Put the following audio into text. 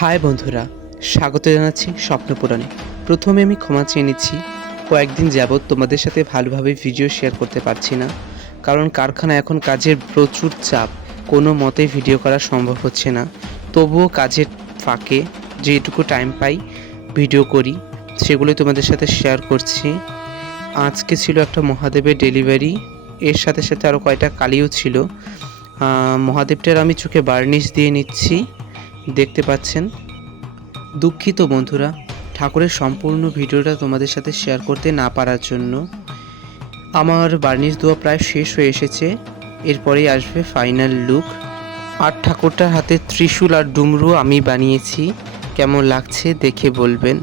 High বন্ধুরা, স্বাগত জানাচ্ছি স্বপ্নপুরাণে। প্রথমে আমি ক্ষমা চেয়ে নিচ্ছি, কয়েকদিন যাবৎ তোমাদের সাথে ভালোভাবে ভিডিও শেয়ার করতে পারছি না, কারণ কারখানা এখন কাজের প্রচুর চাপ, কোনো মতেই ভিডিও করা সম্ভব হচ্ছে না। তবুও কাজের ফাঁকে যেটুকু টাইম পাই ভিডিও করি, সেগুলোই তোমাদের সাথে শেয়ার করছি। আজকে ছিল একটা মহাদেবের ডেলিভারি, এর সাথে সাথে আরও কয়টা কালিও ছিল। মহাদেবটার আমি চোখে বার্নিশ দিয়ে নিচ্ছি, দেখতে পাচ্ছেন। দুঃখিত বন্ধুরা, ঠাকুরের সম্পূর্ণ ভিডিওটা তোমাদের সাথে শেয়ার করতে না পারার জন্য। আমার বার্নিশ দেওয়া প্রায় শেষ হয়ে এসেছে, এরপরেই আসবে ফাইনাল লুক। আর ঠাকুরটার হাতে ত্রিশূল আর ডুমরু আমি বানিয়েছি, কেমন লাগছে দেখে বলবেন।